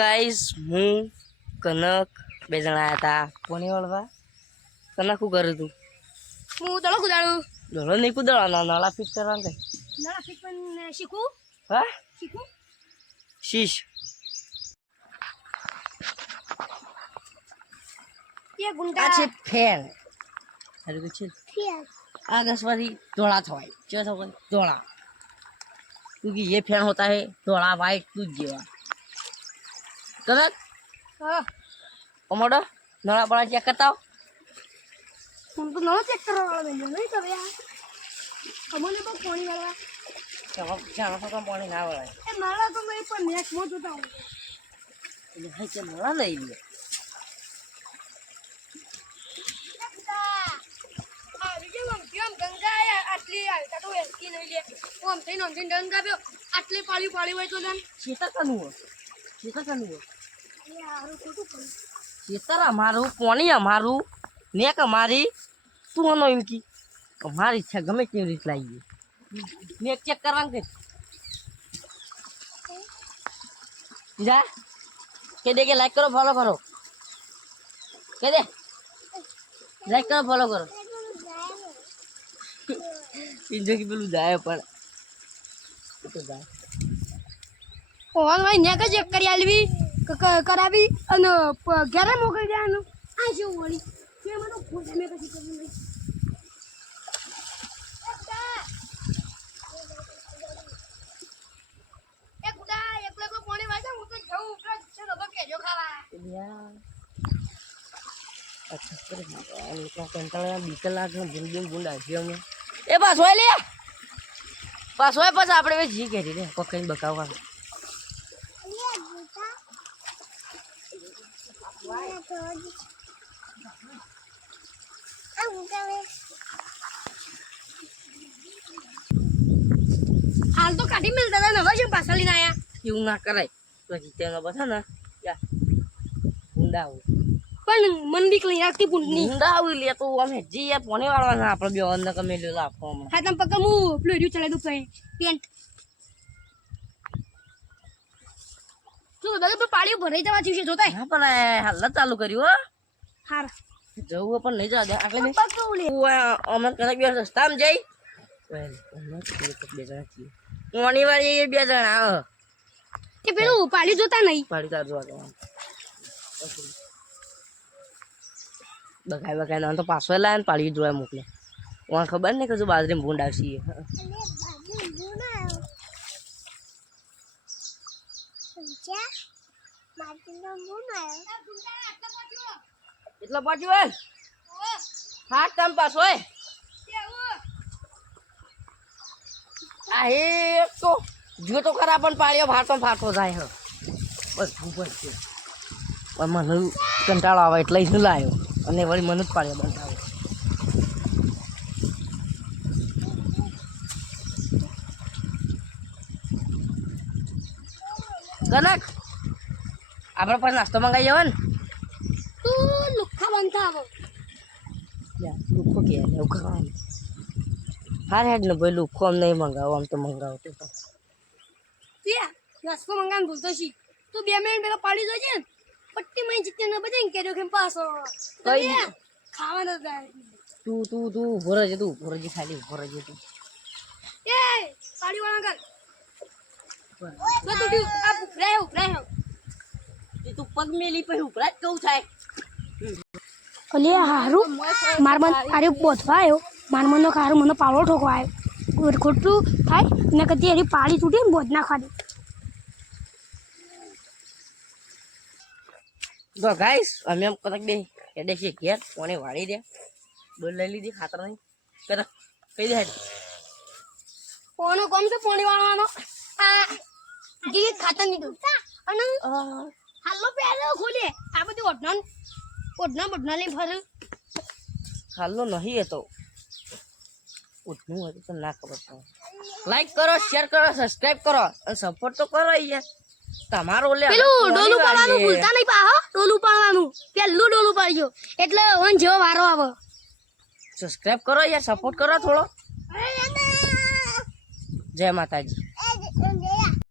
guys હું કનક બે જણા આવ્યા હતા કોની વળવા કનક શું કર્યું તું હું દડો કુદાડું દડો નહીં કુદાડવાના નાળા ફિટ કરવાના કઈ ના ફિટ પણ શીખું હા શીખું શીશ ये गुंडा આ છે ફેન અરે છે फिर आगसवादी धोला थवाय जो थवाय धोला क्योंकि ये फैन होता है धोला वाइट दूध जेवा कनक हां कमोडो नळा बळा चेक करता हो हम तो नळा चेक करवा वाला मिल नहीं तब यार हमने तो पानी वाला चलो जानो तो पानी ना वाला ए नळा तो मैं पर नेक्स्ट मत होता हूं ये है के नळा लई ले આટલી પાળી પાળી હોય તો ખેતર કનું ખેતર અમારું પાણી અમારું નેક અમારી તું અનો એમ કી અમારી ઈચ્છા ગમે કેવી રીત લાવી નેક ચેક કરવાનું કે જા કે દે કે લાઈક કરો ફોલો કરો કે દે લાઈક કરો ફોલો કરો પિંજો કે પેલું જાય પણ તો જાય ઓન ભાઈ નેક ચેક કરી આલવી કરાવી અને ઘરે મોકલી દેવાનું આ જેવું વળી મેં મને ફોટા મેં કશી કર્યું નહીં એ ગુડા એકલો એકલો પાણી વાજા હું તો જઉં ઉપર છે તો કેજો ખાવા अच्छा करे इतना कंटाळा बीक लाग बुंद बुंदा जी અમે એ પાસ હોય લે પાસ હોય પછી આપણે વે જી કરી લે પકડી બકાવવા હાલ તો કાઢી મેલતા હતા નવા છે પાછા લઈને આયા એવું ના કરાય પછી તેનો બધા ને યા બુંદા પણ મન બીક લઈ રાખતી પૂંડની બુંદા આવી લે તો અમે જી યાર પોને વાળવાના આપણે બે અંદર કમે લે લાફો હમણાં હા તમ પક્કા હું પ્લોડ્યુ ચલાવી દઉં પેન્ટ તું દાદા પાણી ભરાઈ જવા છે જોતા હા પણ હાલ ચાલુ કર્યું હો હાર જવું પણ નહીં જવા દે આટલે નહીં પક્કા ઉલે અમે કદાચ બે રસ્તામાં જઈ બે જણા છીએ મોની વાળી બે જણા કે પેલું પાણી જોતા નહીં પાડી તાર જોવા જવાનું બગાય બગાય ના તો પાછો લાવે ને પાડી જોવા મોકલે વાં ખબર નહીં કે જો બાજરીમાં ભૂંડ આવશે એટલો પાછું હોય હા તમ પાછો હોય આ એક તો જો તો ખરા પણ પાડ્યો ફાટો ફાટો જાય હ બસ ભૂપત છે પણ મને કંટાળો આવે એટલે શું લાવ્યો અને વળી મને જ પાડ્યો બંધાવો કનક આપણે પણ નાસ્તો મંગાવી જવા ને તું લુખા બનતા આવો લુખો કે એવું ખાવાનું હારે હેડ ને ભાઈ લુખો આમ નહીં મંગાવો આમ તો મંગાવો તો નાસ્તો મંગાન ભૂલતો છી તું 2 મિનિટ પેલો પાડી જોજે ને પટ્ટી માં જીતે ને બધાને કેજો કે પાછો ખાવાનો જાય તું ભોરે છે તું ભોરે ખાલી ભોરે છે તું એ પાડી વાળા કર તો તું આ ઉપરાય તું પગ મેલી પછી ઉપરા જ કેવું થાય અલે હારું માર મન અરે બોધવા આવ્યો માર મનનો હારું મને પાવડો ઠોકવા આવ્યો ખોટું થાય ને કદી એની પાડી તૂટી ને બોધ ના ખાધી તો ગાઈસ અમે એમ કદાચ બે એડે છે ઘેર કોને વાળી દે બોલ લઈ લીધી ખાતર નહીં કદાચ કહી દે કોનો કોમ છે પાણી વાળવાનો આ જી ખાતર નહીં દઉં અને હાલો પેલો ખોલે આ બધું ઓઢના લઈ ફરે હાલો નહીં એ તો ઉઠનું હોય તો ના ખબર પડે લાઈક કરો શેર કરો સબસ્ક્રાઇબ કરો અને સપોર્ટ તો કરો યાર તમારો લે પેલું ડોલું પાડવાનું ભૂલતા નહીં પાહો ડોલું પાડવાનું પેલું ડોલું પાડજો એટલે ઓન જેવો વારો આવે સબસ્ક્રાઇબ કરો યાર સપોર્ટ કરો થોડો જય માતાજી